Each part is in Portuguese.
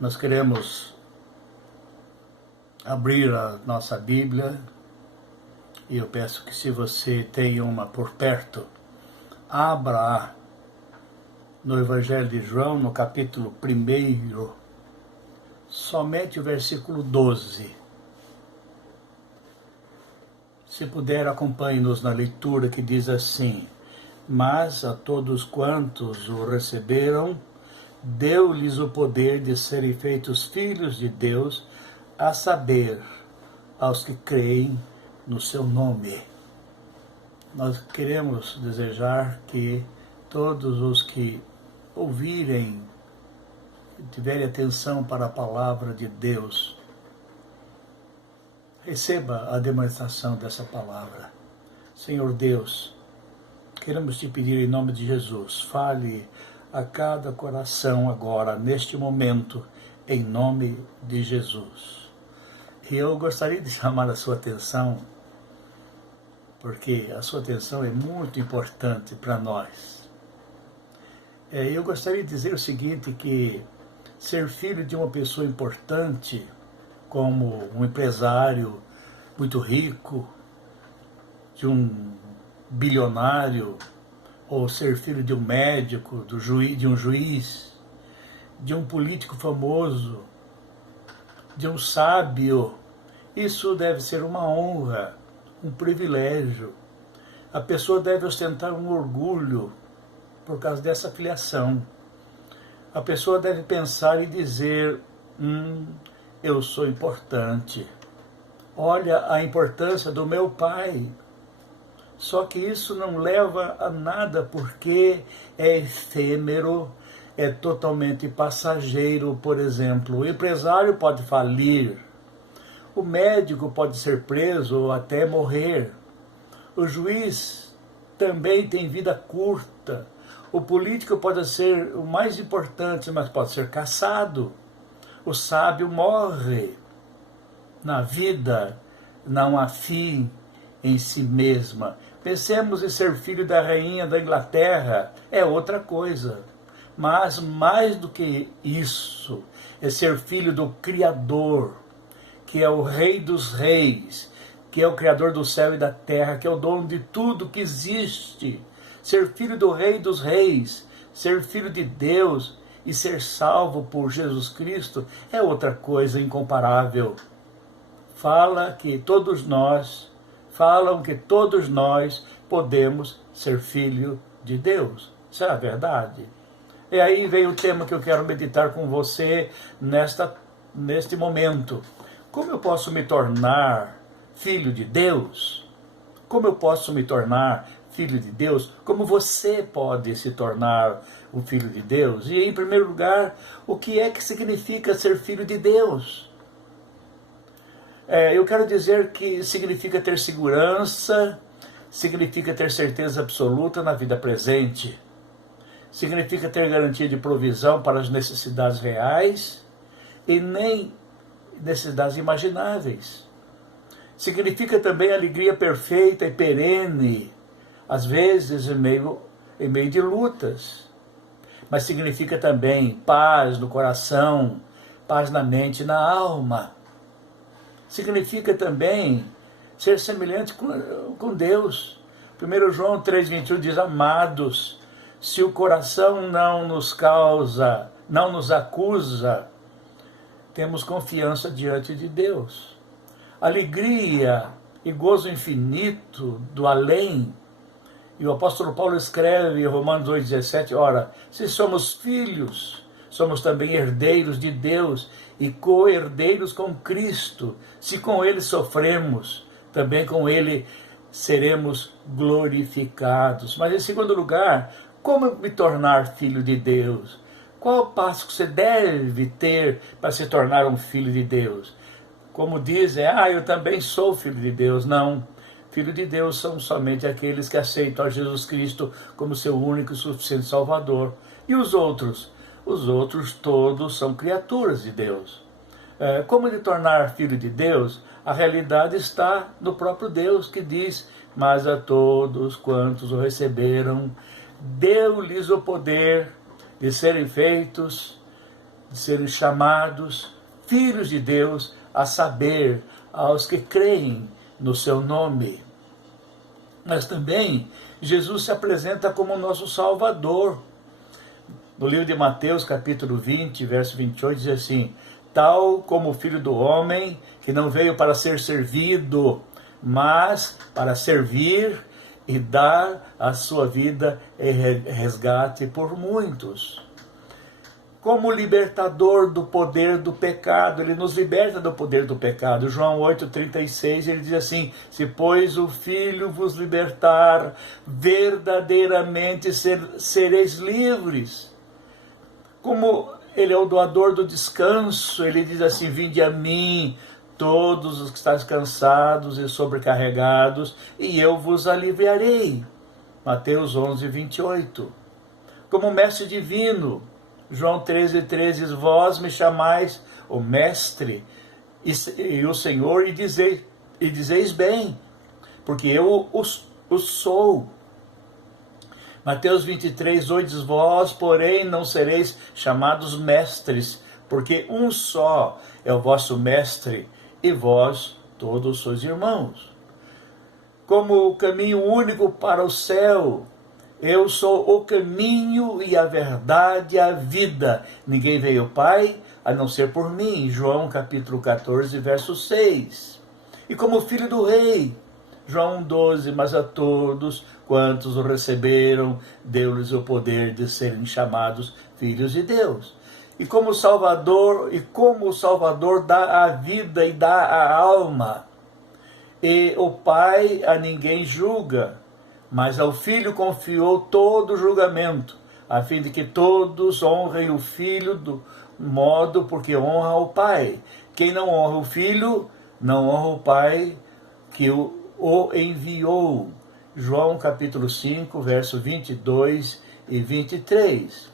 Nós queremos abrir a nossa Bíblia e eu peço que, se você tem uma por perto, abra no Evangelho de João, no capítulo 1, somente o versículo 12. Se puder, acompanhe-nos na leitura, que diz assim: Mas a todos quantos o receberam, deu-lhes o poder de serem feitos filhos de Deus, a saber, aos que creem no seu nome. Nós queremos desejar que todos os que ouvirem, tiverem atenção para a palavra de Deus, receba a demonstração dessa palavra. Senhor Deus, queremos te pedir em nome de Jesus, fale a cada coração agora, neste momento, em nome de Jesus. E eu gostaria de chamar a sua atenção, porque a sua atenção é muito importante para nós. Eu gostaria de dizer o seguinte, que ser filho de uma pessoa importante, como um empresário muito rico, de um bilionário, ou ser filho de um médico, de um juiz, de um político famoso, de um sábio, isso deve ser uma honra, um privilégio. A pessoa deve ostentar um orgulho por causa dessa filiação. A pessoa deve pensar e dizer, eu sou importante. Olha a importância do meu pai. Só que isso não leva a nada, porque é efêmero, é totalmente passageiro. Por exemplo, o empresário pode falir, o médico pode ser preso ou até morrer, o juiz também tem vida curta, o político pode ser o mais importante, mas pode ser cassado, o sábio morre. Na vida não há fim em si mesma. Pensemos em ser filho da rainha da Inglaterra, é outra coisa. Mas mais do que isso, é ser filho do Criador, que é o Rei dos Reis, que é o Criador do céu e da terra, que é o dono de tudo que existe. Ser filho do Rei dos Reis, ser filho de Deus e ser salvo por Jesus Cristo é outra coisa incomparável. Falam que todos nós podemos ser filho de Deus. Isso é a verdade. E aí vem o tema que eu quero meditar com você neste momento. Como eu posso me tornar filho de Deus? Como eu posso me tornar filho de Deus? Como você pode se tornar um filho de Deus? E, em primeiro lugar, o que é que significa ser filho de Deus? Eu quero dizer que significa ter segurança, significa ter certeza absoluta na vida presente, significa ter garantia de provisão para as necessidades reais e nem necessidades imagináveis. Significa também alegria perfeita e perene, às vezes em meio de lutas, mas significa também paz no coração, paz na mente e na alma. Significa também ser semelhante com Deus. 1 João 3,21 diz, amados, se o coração não nos acusa, temos confiança diante de Deus. Alegria e gozo infinito do além. E o apóstolo Paulo escreve em Romanos 8,17, ora, se somos filhos, somos também herdeiros de Deus e co-herdeiros com Cristo. Se com Ele sofremos, também com Ele seremos glorificados. Mas, em segundo lugar, como me tornar filho de Deus? Qual o passo que você deve ter para se tornar um filho de Deus? Como dizem, eu também sou filho de Deus. Não. Filho de Deus são somente aqueles que aceitam a Jesus Cristo como seu único e suficiente Salvador. E os outros? Os outros todos são criaturas de Deus. Como lhe tornar filho de Deus? A realidade está no próprio Deus, que diz, mas a todos quantos o receberam, deu-lhes o poder de serem feitos de serem chamados filhos de Deus, a saber, aos que creem no seu nome. Mas também Jesus se apresenta como nosso Salvador. No livro de Mateus, capítulo 20, verso 28, diz assim: tal como o Filho do Homem, que não veio para ser servido, mas para servir e dar a sua vida em resgate por muitos. Como libertador do poder do pecado, ele nos liberta do poder do pecado. João 8,36, ele diz assim: se pois o Filho vos libertar, verdadeiramente sereis livres. Como ele é o doador do descanso, ele diz assim: vinde a mim, todos os que estáis cansados e sobrecarregados, e eu vos aliviarei. Mateus 11:28. Como mestre divino, João 13:13 diz: vós me chamais o mestre e o Senhor, e dizeis bem, porque eu o sou. Mateus 23:8 diz: vós, porém, não sereis chamados mestres, porque um só é o vosso mestre, e vós todos sois irmãos. Como o caminho único para o céu, eu sou o caminho e a verdade e a vida. Ninguém veio ao Pai a não ser por mim. João capítulo 14, verso 6. E como filho do rei, João 12, mas a todos quantos o receberam, deu-lhes o poder de serem chamados filhos de Deus. E como o Salvador dá a vida e dá a alma. E o Pai a ninguém julga, mas ao Filho confiou todo o julgamento, a fim de que todos honrem o Filho do modo porque honra o Pai. Quem não honra o Filho, não honra o Pai que o enviou. João capítulo 5, verso 22 e 23.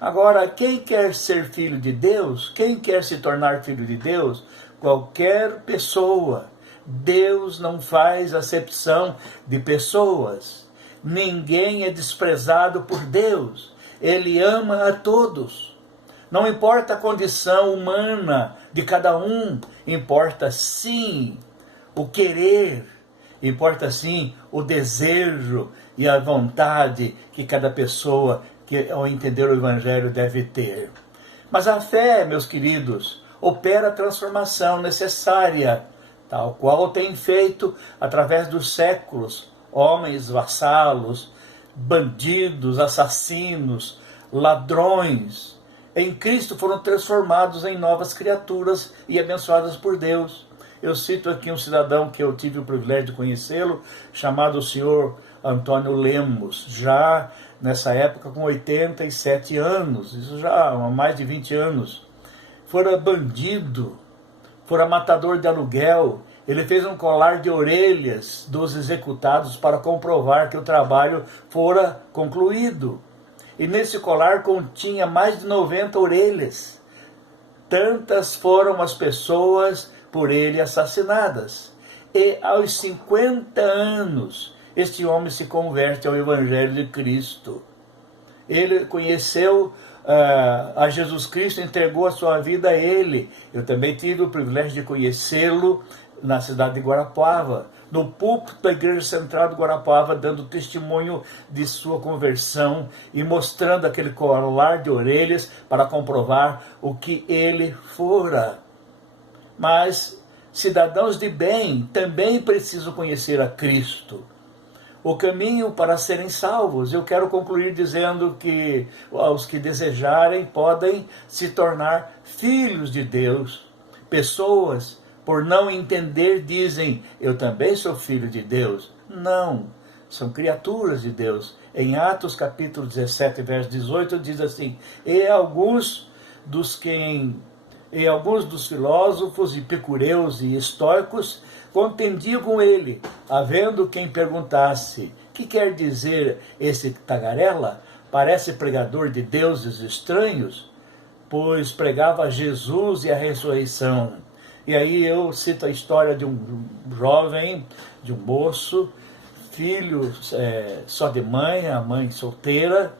Agora, quem quer ser filho de Deus, quem quer se tornar filho de Deus, qualquer pessoa. Deus não faz acepção de pessoas. Ninguém é desprezado por Deus. Ele ama a todos. Não importa a condição humana de cada um, importa sim o querer, importa sim o desejo e a vontade que cada pessoa, que ao entender o Evangelho, deve ter. Mas a fé, meus queridos, opera a transformação necessária, tal qual tem feito através dos séculos, homens vassalos, bandidos, assassinos, ladrões, em Cristo foram transformados em novas criaturas e abençoadas por Deus. Eu cito aqui um cidadão que eu tive o privilégio de conhecê-lo, chamado o senhor Antônio Lemos, já nessa época com 87 anos, isso já há mais de 20 anos. Fora bandido, fora matador de aluguel. Ele fez um colar de orelhas dos executados para comprovar que o trabalho fora concluído. E nesse colar continha mais de 90 orelhas. Tantas foram as pessoas por ele assassinadas. E aos 50 anos, este homem se converte ao Evangelho de Cristo. Ele conheceu a Jesus Cristo, entregou a sua vida a ele. Eu também tive o privilégio de conhecê-lo na cidade de Guarapuava, no púlpito da Igreja Central de Guarapuava, dando testemunho de sua conversão e mostrando aquele colar de orelhas para comprovar o que ele fora. Mas cidadãos de bem também precisam conhecer a Cristo. O caminho para serem salvos. Eu quero concluir dizendo que os que desejarem podem se tornar filhos de Deus. Pessoas, por não entender, dizem: eu também sou filho de Deus. Não, são criaturas de Deus. Em Atos capítulo 17, verso 18, diz assim: e alguns dos filósofos, epicureus e estoicos contendiam com ele, havendo quem perguntasse: que quer dizer esse tagarela? Parece pregador de deuses estranhos, pois pregava Jesus e a ressurreição. E aí eu cito a história de um jovem, de um moço, filho só de mãe, a mãe solteira.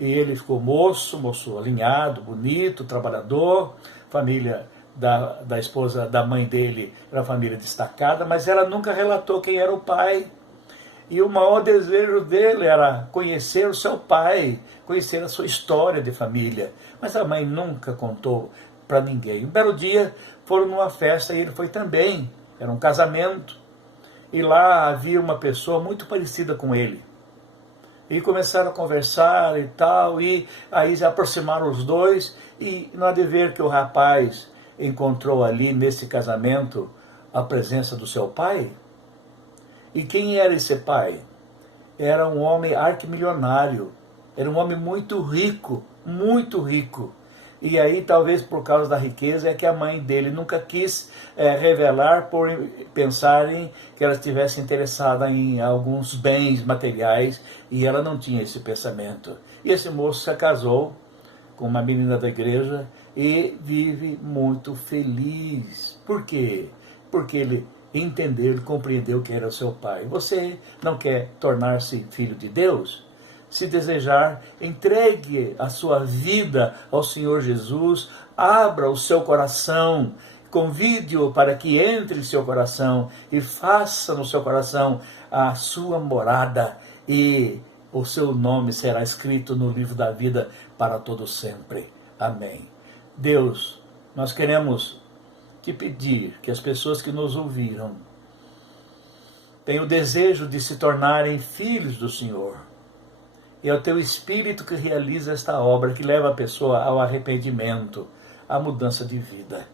e ele ficou moço alinhado, bonito, trabalhador, família da esposa da mãe dele era uma família destacada, mas ela nunca relatou quem era o pai. E o maior desejo dele era conhecer o seu pai, conhecer a sua história de família. Mas a mãe nunca contou para ninguém. Um belo dia foram numa festa e ele foi também. Era um casamento. E lá havia uma pessoa muito parecida com ele. E começaram a conversar e tal, e aí se aproximaram os dois, e não há de ver que o rapaz encontrou ali nesse casamento a presença do seu pai. E quem era esse pai? Era um homem arquimilionário, era um homem muito rico, muito rico. E aí, talvez por causa da riqueza, é que a mãe dele nunca quis revelar por pensarem que ela estivesse interessada em alguns bens materiais, e ela não tinha esse pensamento. E esse moço se casou com uma menina da igreja e vive muito feliz. Por quê? Porque ele entendeu, ele compreendeu que era o seu pai. Você não quer tornar-se filho de Deus? Se desejar, entregue a sua vida ao Senhor Jesus, abra o seu coração, convide-o para que entre em seu coração e faça no seu coração a sua morada, e o seu nome será escrito no livro da vida para todo sempre. Amém. Deus, nós queremos te pedir que as pessoas que nos ouviram tenham o desejo de se tornarem filhos do Senhor. E é o teu Espírito que realiza esta obra, que leva a pessoa ao arrependimento, à mudança de vida.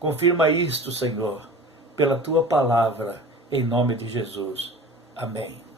Confirma isto, Senhor, pela tua palavra, em nome de Jesus. Amém.